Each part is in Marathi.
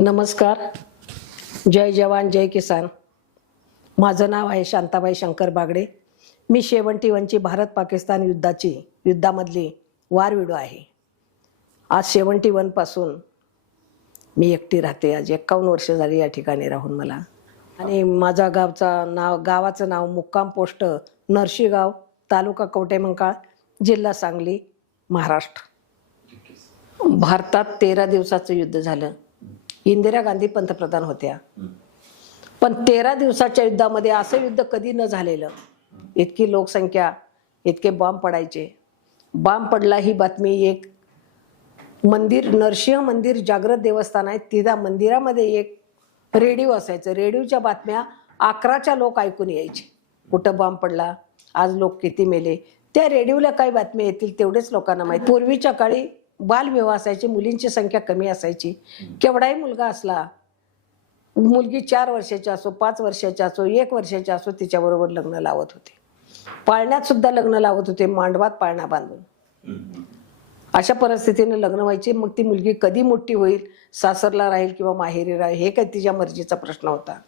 नमस्कार. जय जवान जय किसान. माझं नाव आहे शांताबाई शंकर बागडे. मी शेवंटी वनची भारत पाकिस्तान युद्धाची युद्धामधली वारविडू आहे. आज शेवंटी वनपासून मी एकटी राहते. आज एक्कावन्न वर्ष झाली या ठिकाणी राहून मला. आणि माझा गावचा नाव गावाचं नाव मुक्काम पोस्ट नरशीगाव तालुका कवटेमंकाळ जिल्हा सांगली महाराष्ट्र. भारतात तेरा दिवसाचं युद्ध झालं. इंदिरा गांधी पंतप्रधान होत्या. पण तेरा दिवसाच्या युद्धामध्ये असं युद्ध कधी न झालेलं इतकी लोकसंख्या इतके बॉम्ब पडायचे. बॉम्ब पडला ही बातमी एक मंदिर नरसिंह मंदिर जागृत देवस्थान आहे. तिथं मंदिरामध्ये एक रेडिओ असायचं. रेडिओच्या बातम्या अकराच्या लोक ऐकून यायचे. कुठं बॉम्ब पडला आज लोक किती मेले. त्या रेडिओला काय बातम्या येतील तेवढेच लोकांना माहिती. पूर्वीच्या काळी बालविवाह असायचे मुलींची संख्या कमी असायची. केवढाही मुलगा असला मुलगी चार वर्षाची असो पाच वर्षाची असो एक वर्षाची असो तिच्याबरोबर लग्न लावत होते. पाळण्यात सुद्धा लग्न लावत होते मांडवात पाळणा बांधून. अशा परिस्थितीने लग्न व्हायचे मग ती मुलगी कधी मोठी होईल सासरला राहील किंवा माहेरी राहील हे काही तिच्या मर्जीचा प्रश्न होता.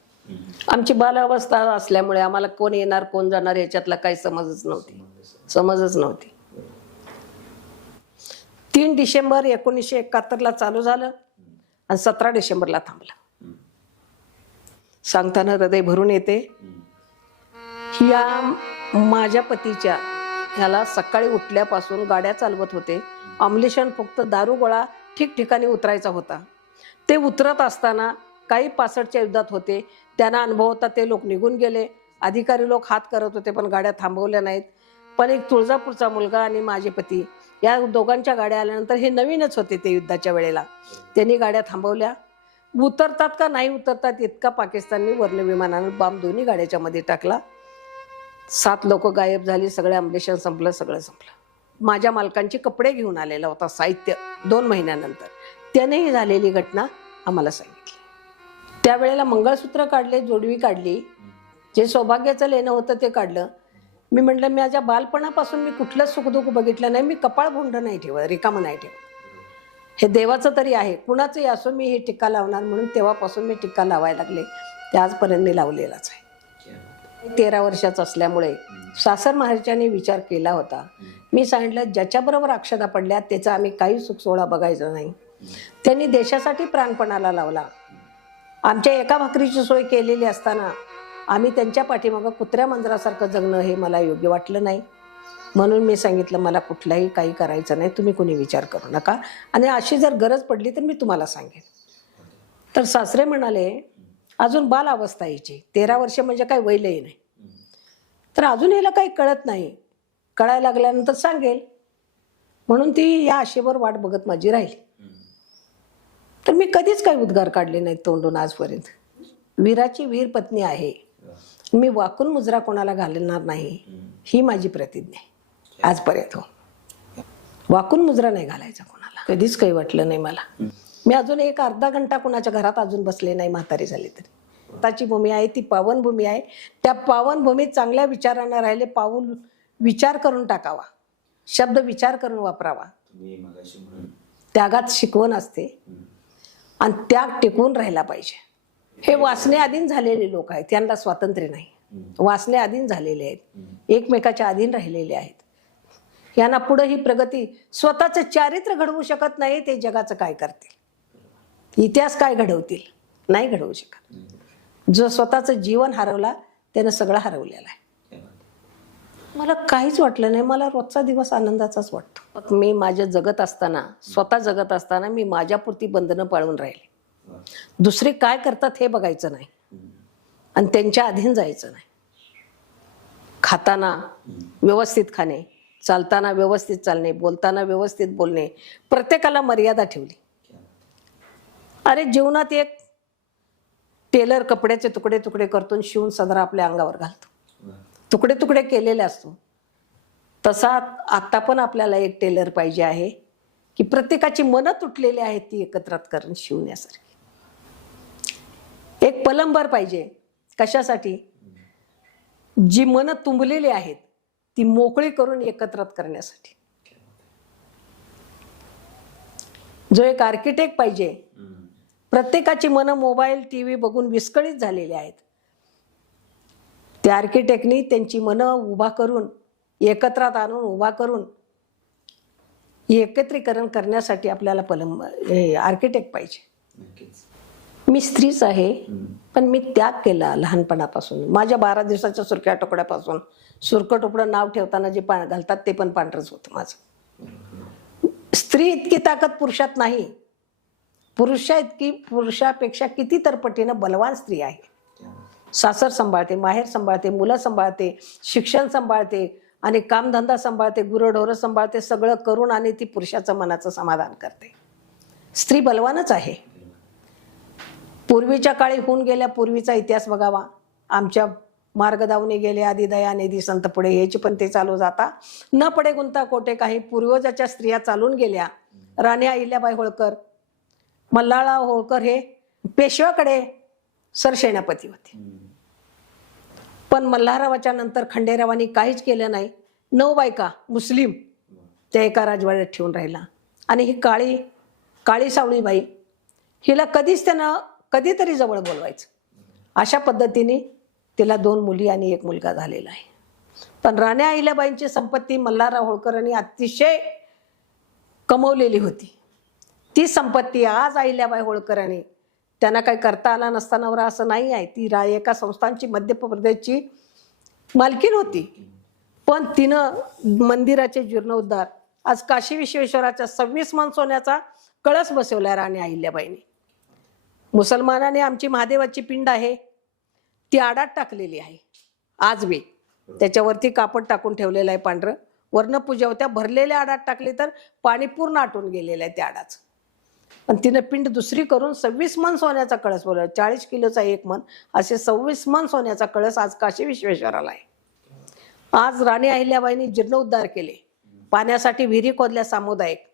आमची बालावस्था असल्यामुळे आम्हाला कोण येणार कोण जाणार याच्यातला काही समजच नव्हती. समजच नव्हती. तीन डिसेंबर एकोणीसशे एकाहत्तरला चालू झालं आणि सतरा डिसेंबरला थांबलं. सांगताना हृदय भरून येते. या माझ्या पतीच्या ह्याला सकाळी उठल्यापासून गाड्या चालवत होते. अमलेशन फक्त दारू गोळा ठिकठिकाणी उतरायचा होता. ते उतरत असताना काही पासष्टच्या युद्धात होते. त्यांना अनुभव होता ते लोक निघून गेले. अधिकारी लोक हात करत होते पण गाड्या थांबवल्या नाहीत. पण एक तुळजापूरचा मुलगा आणि माझे पती या दोघांच्या गाड्या आल्यानंतर हे नवीनच होते ते युद्धाच्या वेळेला. त्यांनी गाड्या थांबवल्या. उतरतात का? नाही उतरतात इतका पाकिस्तानने वर्ण विमानानं बांब दोन्ही गाड्याच्या मध्ये टाकला. सात लोक गायब झाली सगळं अम्बलेशन संपलं सगळं संपलं. माझ्या मालकांचे कपडे घेऊन आलेला होता साहित्य दोन महिन्यानंतर. त्यानेही झालेली घटना आम्हाला सांगितली. त्यावेळेला मंगळसूत्र काढले जोडवी काढली. जे सौभाग्याचं लेणं होतं ते काढलं. मी म्हटलं माझ्या बालपणापासून मी कुठलंच सुखदुःख बघितलं नाही. मी कपाळ भोंड नाही ठेवत रिकामं नाही ठेवत. हे देवाचं तरी आहे. कुणाचंही असो मी हे टिक्का लावणार म्हणून तेव्हापासून मी टिक्का लावायला लागले. ते आजपर्यंत मी लावलेलाच आहे. तेरा वर्षाचं असल्यामुळे सासर महाराजांनी विचार केला होता. मी सांगितलं ज्याच्याबरोबर अक्षता पडल्या त्याचा आम्ही काही सुखसोहळा बघायचा नाही. त्यांनी देशासाठी प्राणपणाला लावला. आमच्या एका भाकरीची सोय केलेली असताना आम्ही त्यांच्या पाठीमागं कुत्र्या मांजरासारखं जगणं हे मला योग्य वाटलं नाही. म्हणून मी सांगितलं मला कुठलाही काही करायचं नाही. तुम्ही कोणी विचार करू नका. आणि अशी जर गरज पडली तर मी तुम्हाला सांगेन. तर सासरे म्हणाले अजून बाल अवस्था यायची तेरा वर्ष म्हणजे काही वैलही नाही. तर अजून याला काही कळत नाही. कळायला लागल्यानंतर सांगेल. म्हणून ती या आशेवर वाट बघत माझी राहिली. तर मी कधीच काही उद्गार काढले नाहीत तोंडून आजपर्यंत. वीराची वीर पत्नी आहे. मी वाकून मुजरा कोणाला घालणार नाही ही माझी प्रतिज्ञा आहे. आजपर्यंत हो. वाकून मुजरा नाही घालायचा कोणाला. कधीच काही वाटलं नाही मला. मी अजून एक अर्धा घंटा कोणाच्या घरात अजून बसले नाही म्हातारी झाली तरी. स्वतःची भूमी आहे ती पावनभूमी आहे. त्या पावनभूमीत चांगल्या विचारांना राहिले पाऊल विचार करून टाकावा. शब्द विचार करून वापरावा. त्यागात शिकवण असते. आणि त्याग टिकवून राहिला पाहिजे. हे वाचने अधीन झालेले लोक आहेत. त्यांना स्वातंत्र्य नाही. वाचने अधीन झालेले आहेत. एकमेकाच्या अधीन राहिलेले आहेत. यांना पुढे ही प्रगती स्वतःचं चारित्र्य घडवू शकत नाही ते जगाचं काय करतील? इतिहास काय घडवतील? नाही घडवू शकत. जो स्वतःचं जीवन हरवला त्यानं सगळं हरवलेलं आहे. मला काहीच वाटलं नाही. मला रोजचा दिवस आनंदाचाच वाटतो. मी माझ्या जगत असताना स्वतः जगत असताना मी माझ्यापुरती बंधनं पाळून राहिले. दुसरे काय करतात हे बघायचं नाही. आणि त्यांच्या अधीन जायचं नाही. खाताना व्यवस्थित खाणे चालताना व्यवस्थित चालणे बोलताना व्यवस्थित बोलणे प्रत्येकाला मर्यादा ठेवली. अरे जीवनात एक टेलर कपड्याचे तुकडे तुकडे करतो शिवून सदरा आपल्या अंगावर घालतो. तुकडे तुकडे केलेले असतो. तसा आत्ता पण आपल्याला एक टेलर पाहिजे आहे की प्रत्येकाची मनं तुटलेली आहेत ती एकत्रात करून शिवण्यासारखी. एक पलंबर पाहिजे. कशासाठी? जी मनं तुंबलेली आहेत ती मोकळी करून एकत्रात करण्यासाठी. जो एक आर्किटेक्ट पाहिजे. प्रत्येकाची मनं मोबाईल टी व्ही बघून विस्कळीत झालेली आहेत. त्या आर्किटेक्टनी त्यांची मनं उभा करून एकत्रात आणून उभा करून एकत्रीकरण करण्यासाठी आपल्याला पलंब आर्किटेक्ट पाहिजे. मी स्त्रीच आहे पण मी त्याग केला लहानपणापासून. माझ्या बारा दिवसाच्या सुरक्या टोकड्यापासून. सुरकं टुकडं नाव ठेवताना जे पा घालतात ते पण पांढरच होतं माझं. स्त्री इतकी ताकद पुरुषात नाही. पुरुषा इतकी पुरुषापेक्षा किती तर पटीनं बलवान स्त्री आहे. सासर सांभाळते माहेर सांभाळते मुलं सांभाळते शिक्षण सांभाळते आणि कामधंदा सांभाळते गुरंढोरं सांभाळते सगळं करून आणि ती पुरुषाचं मनाचं समाधान करते. स्त्री बलवानच आहे. पूर्वीच्या काळी होऊन गेल्या पूर्वीचा इतिहास बघावा. आमच्या मार्गदावने गेले आधी दया निधी संत पुढे याची पण ते चालू जाता. न पडे गुंता कोटे काही पूर्वजाच्या स्त्रिया चालून गेल्या. राणी अहिल्याबाई होळकर. मल्हाळा होळकर हे पेशव्याकडे सरसेनापती होते. पण मल्हाररावाच्या नंतर खंडेरावांनी काहीच केलं नाही. नऊ बायका मुस्लिम त्या एका राजवाड्यात ठेवून राहिला आणि ही काळी काळी सावळीबाई हिला कधीच त्यानं कधीतरी जवळ बोलवायचं. अशा पद्धतीने तिला दोन मुली आणि एक मुलगा झालेला आहे. पण राण्या अहिल्याबाईंची संपत्ती मल्हारराव होळकरांनी अतिशय कमवलेली होती. ती संपत्ती आज अहिल्याबाई होळकरांनी त्यांना काही करता आला नसताना असं नाही आहे. ती रा एका संस्थांची मध्य प्रदेशची मालकीन होती. पण तिनं मंदिराचे जीर्णोद्धार आज काशी विश्वेश्वराच्या सव्वीस मन सोन्याचा कळस बसवला राणी अहिल्याबाईंनी मुसलमानाने आमची महादेवाची पिंड आहे ती आडात टाकलेली आहे. आज बी. त्याच्यावरती कापड टाकून ठेवलेलं आहे पांढरं. वर्ण पूजा होत्या भरलेल्या आडात टाकली तर पाणी पूर्ण आटून गेलेलं आहे त्या आडाचं. आणि तिनं पिंड दुसरी करून सव्वीस मन सोन्याचा कळस बोलवला. चाळीस किलोचा एक मन. असे सव्वीस मन सोन्याचा कळस आज काशी विश्वेश्वराला आहे. आज राणी अहिल्याबाईंनी जीर्णोद्धार केले. पाण्यासाठी विहिरी खोदल्या सामुदायिक.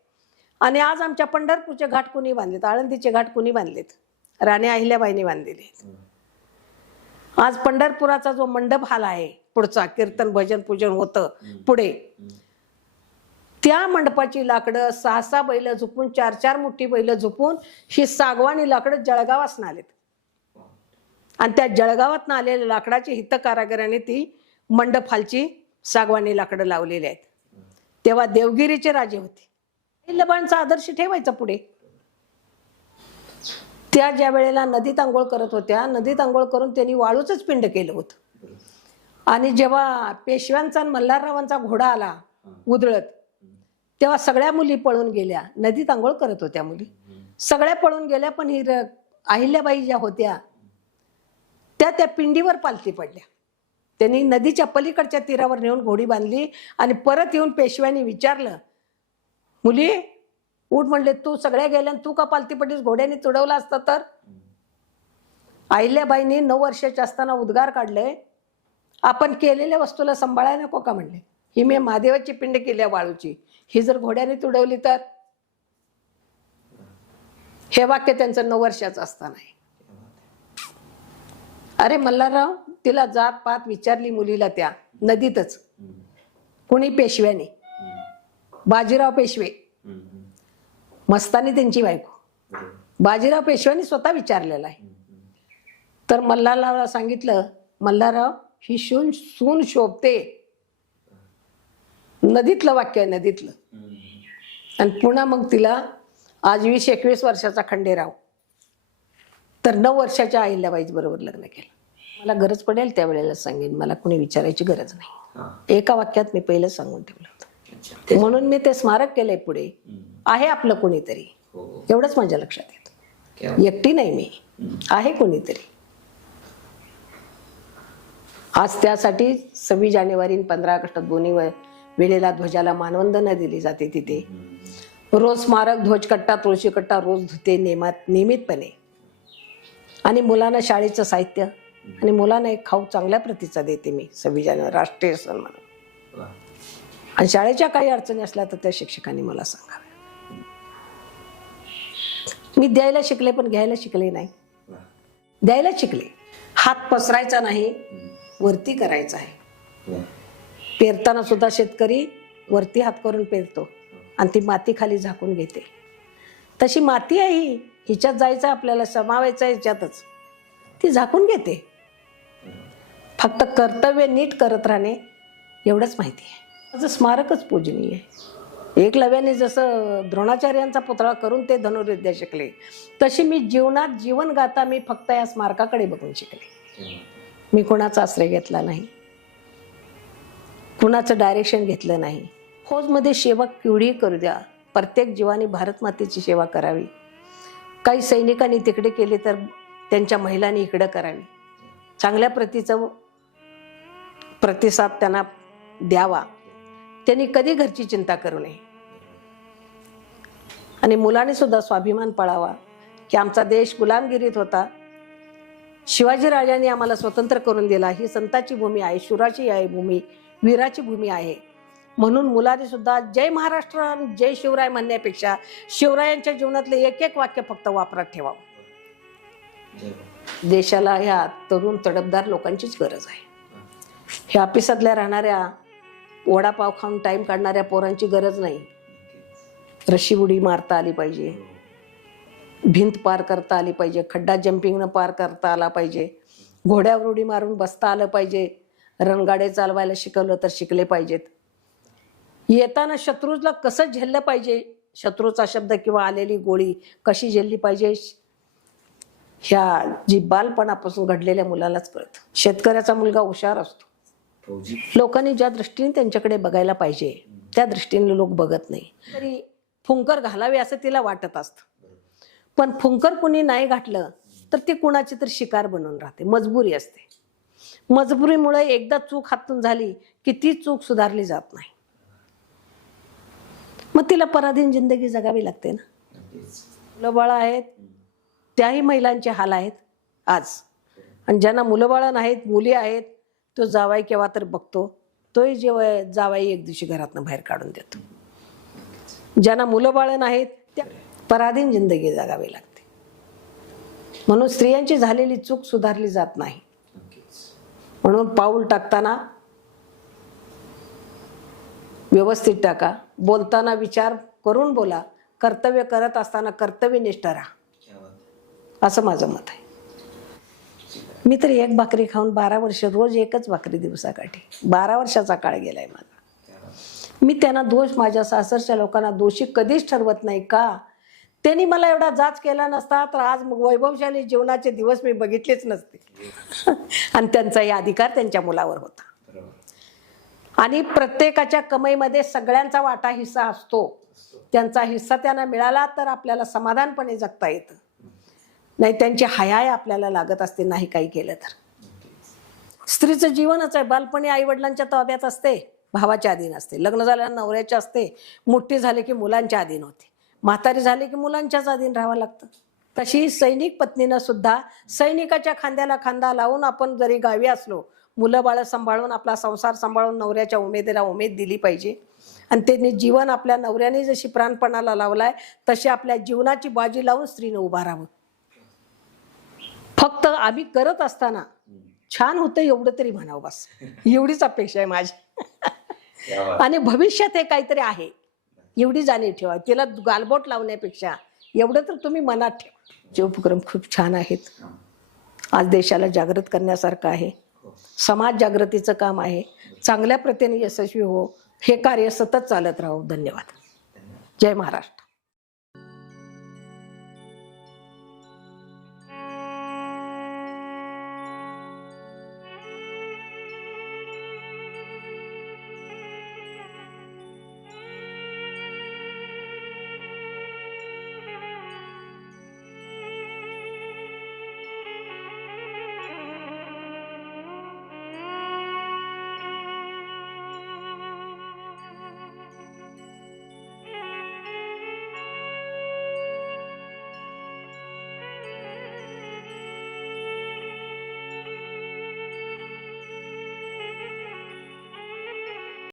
आणि आज आमच्या पंढरपूरचे घाट कुणी बांधलेत? आळंदीचे घाट कुणी बांधलेत? राणी अहिल्याबाईंनी बांधलेले. आज पंढरपुराचा जो मंडप हाल आहे पुढचा कीर्तन भजन पूजन होतं पुढे. त्या मंडपाची लाकडं सहा सहा बैल झुपून चार चार मोठी बैल झुपून ही सागवानी लाकडं जळगावात आलेत आणि त्या जळगावात आलेल्या लाकडाची हित कारागिरांनी ती मंडप हालची सागवानी लाकडं लावलेली आहेत. तेव्हा देवगिरीचे राजे होते. अहिल्याबाईंचा आदर्श ठेवायचा पुढे. त्या ज्या वेळेला नदीत आंघोळ करत होत्या नदीत आंघोळ करून त्यांनी वाळूचंच पिंड केलं होतं. आणि जेव्हा पेशव्यांचा आणि मल्हाररावांचा घोडा आला उधळत तेव्हा सगळ्या मुली पळून गेल्या. नदीत आंघोळ करत होत्या मुली. सगळ्या पळून गेल्या पण ही अहिल्याबाई ज्या होत्या त्या त्या पिंडीवर पालथी पडल्या. त्यांनी नदीच्या पलीकडच्या तीरावर नेऊन घोडी बांधली आणि परत येऊन पेशव्यांनी विचारलं मुली उठ म्हणले तू सगळ्या गेल्या तू का पालतीपटीस घोड्याने तुडवलं असतं तर? अहिल्याबाईंनी नऊ वर्षाच्या असताना उद्गार काढले आपण केलेल्या वस्तूला सांभाळायला नको का? म्हणले ही मी महादेवाची पिंड केली आहे वाळूची. ही जर घोड्याने तुडवली तर? हे वाक्य त्यांचं नऊ वर्षाचं असताना आहे. अरे मल्हारराव तिला जात पात विचारली मुलीला त्या नदीतच. कुणी पेशव्याने? बाजीराव पेशवे. मस्तानी त्यांची बायको. बाजीराव पेशव्यांनी स्वतः विचारलेला आहे. तर मल्हाररावला सांगितलं मल्हारराव ही शून सून शोभते. नदीतलं वाक्य आहे नदीतलं. आणि पुन्हा मग तिला आज वीस एकवीस वर्षाचा खंडेराव. तर नऊ वर्षाच्या अहिल्याबाईच बरोबर लग्न केलं. मला गरज पडेल त्यावेळेला सांगेन. मला कोणी विचारायची गरज नाही. एका वाक्यात मी पहिलं सांगून ठेवलं होतं. म्हणून मी ते स्मारक केलंय पुढे. आहे आपलं कोणीतरी. हो. एवढंच माझ्या लक्षात येतं. एकटी नाही मी. आहे कोणीतरी. आज त्यासाठी सव्वीस जानेवारी पंधरा ऑगस्ट दोन्ही वेळेला ध्वजाला मानवंदना दिली जाते तिथे. रोज स्मारक ध्वजकट्टा तुळशीकट्टा रोज धुते नेमात नियमितपणे. आणि मुलांना शाळेचं साहित्य आणि मुलांना एक खाऊ चांगल्या प्रतीचा देते मी सव्वीस जानेवारी राष्ट्रीय सण म्हणून आणि शाळेच्या काही अडचणी असल्या तर त्या शिक्षकांनी मला सांगाव्या. मी द्यायला शिकले पण घ्यायला शिकले नाही. द्यायला शिकले. हात पसरायचा नाही वरती करायचा आहे. पेरताना सुद्धा शेतकरी वरती हात करून पेरतो आणि ती माती खाली झाकून घेते. तशी माती आहे ही. हिच्यात जायचं आपल्याला समावायचं ह्याच्यातच ती झाकून घेते. फक्त कर्तव्य नीट करत राहणे एवढंच माहिती आहे. माझं स्मारकच पूजनीय आहे. एकलव्याने जसं द्रोणाचार्यांचा पुतळा करून ते धनुर्विद्या शिकले तशी मी जीवनात जीवन गाता मी फक्त या स्मारकाकडे बघून शिकले. मी कोणाचा आश्रय घेतला नाही. कुणाचं डायरेक्शन घेतलं नाही. फौजमध्ये सेवा केवढी करू द्या. प्रत्येक जीवाने भारत मातेची सेवा करावी. काही सैनिकांनी तिकडे केले तर त्यांच्या महिलांनी इकडं करावी. चांगल्या प्रतीचं प्रतिसाद त्यांना द्यावा. त्यांनी कधी घरची चिंता करू नये. आणि मुलाने सुद्धा स्वाभिमान पळावा की आमचा देश गुलामगिरीत होता. शिवाजी राजांनी आम्हाला स्वतंत्र करून दिला. ही संताची भूमी आहे शुराची आहे भूमी वीराची भूमी आहे. म्हणून मुलाने सुद्धा जय महाराष्ट्र जय शिवराय म्हणण्यापेक्षा शिवरायांच्या जीवनातले एक एक वाक्य फक्त वापरात ठेवावं. देशाला ह्या तरुण तडपदार लोकांचीच गरज आहे. ह्या ऑफिसातल्या राहणाऱ्या वडापाव खाऊन टाईम काढणाऱ्या पोरांची गरज नाही. रशी उडी मारता आली पाहिजे. भिंत पार करता आली पाहिजे. खड्डा जम्पिंगनं पार करता आला पाहिजे. घोड्यावर उडी मारून बसता आलं पाहिजे. रणगाडे चालवायला शिकवलं तर शिकले पाहिजेत. येताना शत्रूला कसं झेललं पाहिजे? शत्रूचा शब्द किंवा आलेली गोळी कशी झेलली पाहिजे? ह्या जी बालपणापासून घडलेल्या मुलालाच कळत. शेतकऱ्याचा मुलगा हुशार असतो. लोकांनी ज्या दृष्टीने त्यांच्याकडे बघायला पाहिजे त्या दृष्टीने लोक बघत नाही. तरी फुंकर घालावे असं तिला वाटत असतं. पण फुंकर कुणी नाही घातलं तर ती कुणाची तर शिकार बनून राहते मजबुरी असते. मजबुरीमुळे एकदा चूक हातून झाली की ती चूक सुधारली जात नाही. मग तिला पराधीन जिंदगी जगावी लागते ना. मुलं बाळं आहेत त्याही महिलांचे हाल आहेत आज. आणि ज्यांना मुलं बाळं नाहीत मुली आहेत तो जावाई केव्हा तर बघतो तोही जेव्हा जावाई एक दिवशी घरातनं बाहेर काढून देतो. ज्यांना मुलं बाळं नाहीत त्या पराधीन जिंदगी जगावी लागते. म्हणून स्त्रियांची झालेली चूक सुधारली जात नाही. म्हणून पाऊल टाकताना व्यवस्थित टाका. बोलताना विचार करून बोला. कर्तव्य करत असताना कर्तव्यनिष्ठ राहा. असं माझं मत आहे. मी तर एक भाकरी खाऊन बारा वर्ष रोज एकच भाकरी दिवसाकाठी. बारा वर्षाचा काळ गेलाय माझा. मी त्यांना दोष माझ्या सासरच्या लोकांना दोषी कधीच ठरवत नाही का? त्यांनी मला एवढा जाच केला नसता तर आज वैभवशाली जीवनाचे दिवस मी बघितलेच नसते. आणि त्यांचाही अधिकार त्यांच्या मुलावर होता. आणि प्रत्येकाच्या कमाईमध्ये सगळ्यांचा वाटा हिस्सा असतो. त्यांचा हिस्सा त्यांना मिळाला तर आपल्याला समाधानपणे जगता येतं. नाही त्यांची हयाय आपल्याला लागत असते नाही काही केलं तर. स्त्रीचं जीवनच आहे बालपणी आईवडिलांच्या ताब्यात असते. भावाच्या अधीन असते लग्न झाल्यावर नवऱ्याच्या असते मोठी झाले की मुलांच्या अधीन होते म्हातारी झाले की मुलांच्याच अधीन राहावं लागतं. तशी सैनिक पत्नीनं सुद्धा सैनिकाच्या खांद्याला खांदा लावून आपण जरी गावी असलो मुलं बाळं सांभाळून आपला संसार सांभाळून नवऱ्याच्या उमेदीला उमेद दिली पाहिजे. आणि त्यांनी जीवन आपल्या नवऱ्याने जशी प्राणपणाला लावलाय तशी आपल्या जीवनाची बाजी लावून स्त्रीनं उभा राहावं फक्त आम्ही करत असताना छान होतं एवढं तरी म्हणावं बस. एवढीच अपेक्षा आहे माझी. आणि भविष्यात हे काहीतरी आहे. एवढी जाणीव ठेवा. तिला गालबोट लावण्यापेक्षा एवढं तर तुम्ही मनात ठेवा. जे उपक्रम खूप छान आहेत. आज देशाला जागृत करण्यासारखं आहे. समाज जागृतीचं काम आहे. चांगल्या प्रतीने यशस्वी हो. हे कार्य सतत चालत राहो. धन्यवाद धन्यवाद. जय महाराष्ट्र.